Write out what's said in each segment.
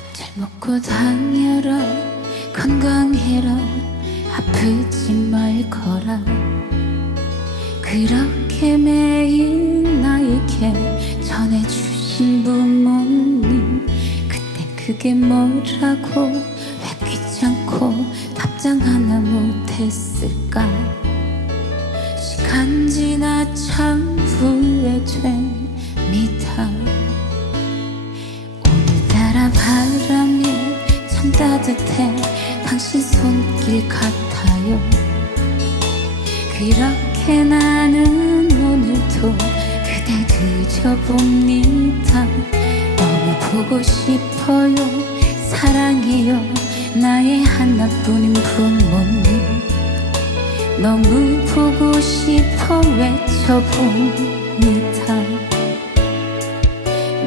밥잘 먹고 다녀라. 건강해라. 아프지 말거라. 그렇게 매일 나에게 전해주신 부모님 그때 그게 뭐라고 왜 귀찮고 답장 하나 못했을까? 시간 지나 참 따뜻해 당신 손길 같아요. 그렇게 나는 오늘도 그대 그저 봅니다. 너무 보고 싶어요. 사랑해요. 나의 하나뿐인 부모님. 너무 보고 싶어 외쳐봅니다.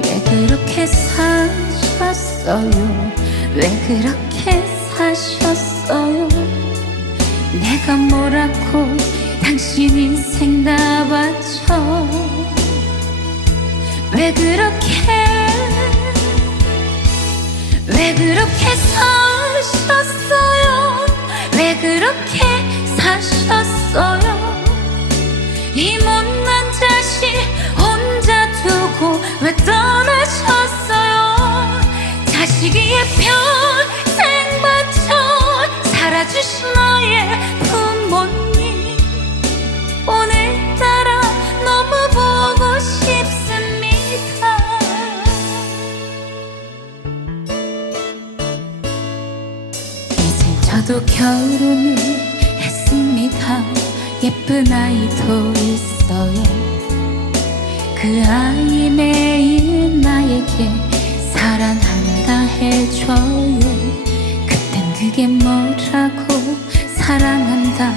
왜 그렇게 사셨어요? 왜 그렇게 사셨어요. 내가 뭐라고 당신 인생 다 바쳐 왜 그렇게 왜 그렇게 사셨어요? 왜 그렇게 사셨어요? 이 못난 자식 혼자 두고 왜 떠나셨어요? 자식이의 바쳐 살아주신 나의 부모님. 오늘따라 너무 보고 싶습니다. 이제 저도 결혼을 했습니다. 예쁜 아이도 있어요. 그 아이 매 그게 뭐라고 사랑한다.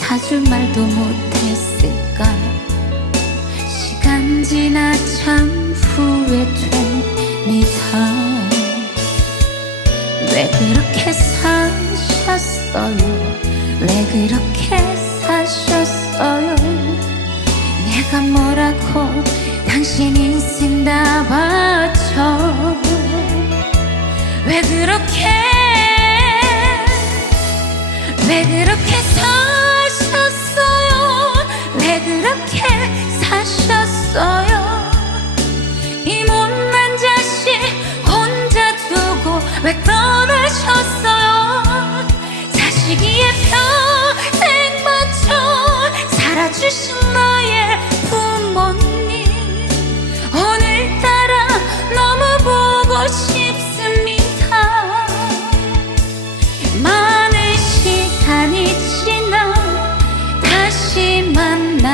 자주 말도 못했을까? 시간 지나 참 후회됩니다 왜 그렇게 사셨어요? 왜 그렇게 사셨어요? 내가 뭐라고 당신 인생 다 사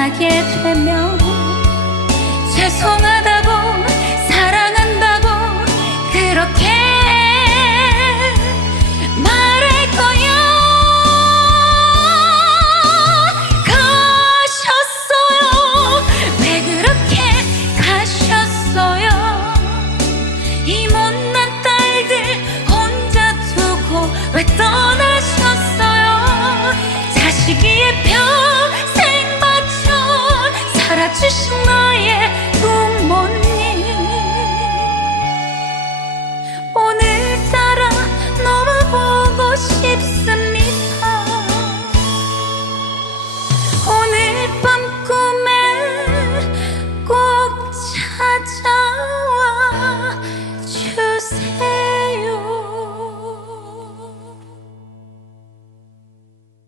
만나게 되면 죄송하다고 사랑한다고 그렇게 말할 거야. 가셨어요. 왜 그렇게 가셨어요? 이 못난 딸들 혼자 두고 왜 떠나 只是那夜。